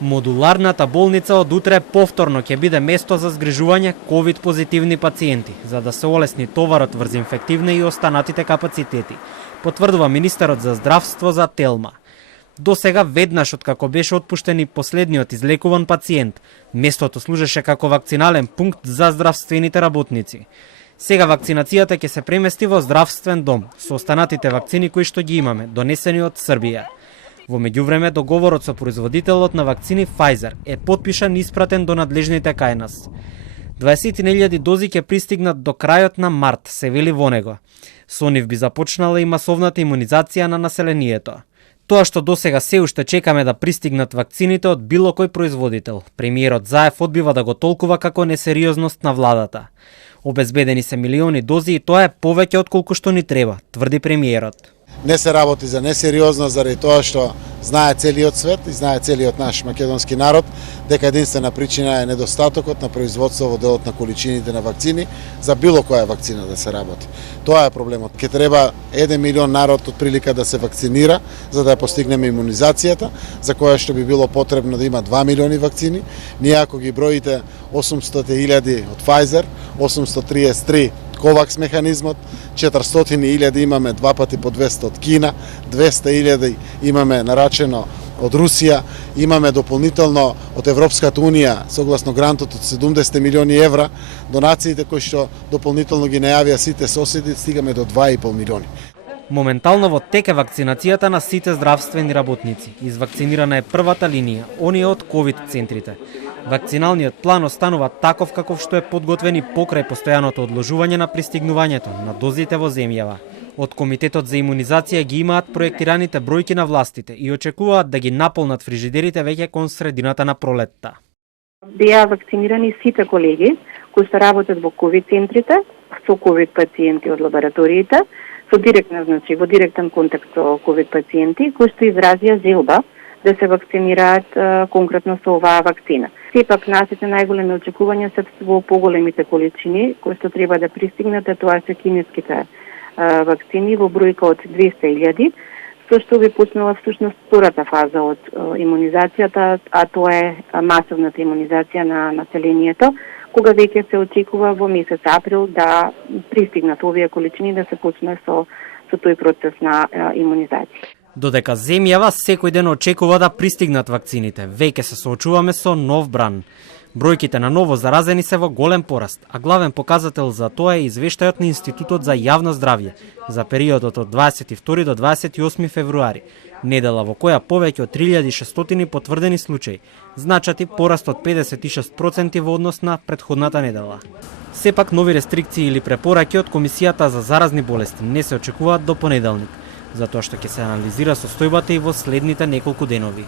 Модуларната болница од утре повторно ќе биде место за згрижување ковид позитивни пациенти, за да се олесни товарот врз инфективни и останатите капацитети, потврдува министерот за здравство за Телма. До сега веднаш откако беше отпуштен и последниот излекуван пациент, местото служеше како вакцинален пункт за здравствените работници. Сега вакцинацијата ќе се премести во здравствен дом со останатите вакцини кои што ги имаме, донесени од Србија. Во меѓувреме, договорот со производителот на вакцини Pfizer е потпишан и испратен до надлежните кај нас. 20.000 дози ќе пристигнат до крајот на март, се вели во него. Со нив би започнала и масовната имунизација на населението. Тоа што досега се уште чекаме да пристигнат вакцините од било кој производител, премиерот Заев одбива да го толкува како несериозност на владата. Обезбедени се милиони дози и тоа е повеќе од колку што ни треба, тврди премиерот. Не се работи за несериозност заради тоа што знае целиот свет и знае целиот наш македонски народ дека единствена причина е недостатокот на производство во делот на количините на вакцини за било која вакцина да се работи. Тоа е проблемот. Ке треба 1 милион народ од прилика да се вакцинира за да ја постигнеме имунизацијата, за која што би било потребно да има 2 милиони вакцини. Ние ако ги броите 800.000 од Pfizer, 833 Ковакс механизмот, 400.000 имаме два пати по 200 од Кина, 200.000 имаме нарачено од Русија, имаме дополнително од Европската Унија, согласно грантот од 70 милиони евра, донациите кои што дополнително ги најавија сите соседи, стигаме до 2,5 милиони. Моментално во тек е вакцинацијата на сите здравствени работници. Извакцинирана е првата линија, оние од ковид центрите. Вакциналниот план останува таков каков што е подготвен и покрај постојаното одложување на пристигнувањето на дозите во земјава. Од Комитетот за имунизација ги имаат проектираните бројки на властите и очекуваат да ги наполнат фрижидерите веќе кон средината на пролетта. Беа вакцинирани сите колеги кои што работат во ковид центрите, со ковид пациенти од лабораториите, во директен контакт со ковид пациенти кои што изразија желба да се вакцинираат конкретно со оваа вакцина. Сепак нашите најголеми очекувања се во поголемите количини кои што треба да пристигнат, тоа се кинеските вакцини во бројка од 200.000, со што би почнала всушност втората фаза од имунизацијата, а тоа е масовната имунизација на населението, кога веќе се очекува во месец април да пристигнат овие количини да се почне со тој процес на имунизација. Додека земјава секој ден очекува да пристигнат вакцините, веќе се соочуваме со нов бран. Бројките на ново заразени се во голем пораст, а главен показател за тоа е извештајот на Институтот за јавно здравје за периодот од 22 до 28 февруари, недела во која повеќе од 3600 потврдени случаи, значати пораст од 56% во однос на претходната недела. Сепак нови рестрикции или препораки од Комисијата за заразни болести не се очекуваат до понеделник, затоа што ќе се анализира состојбата и во следните неколку денови.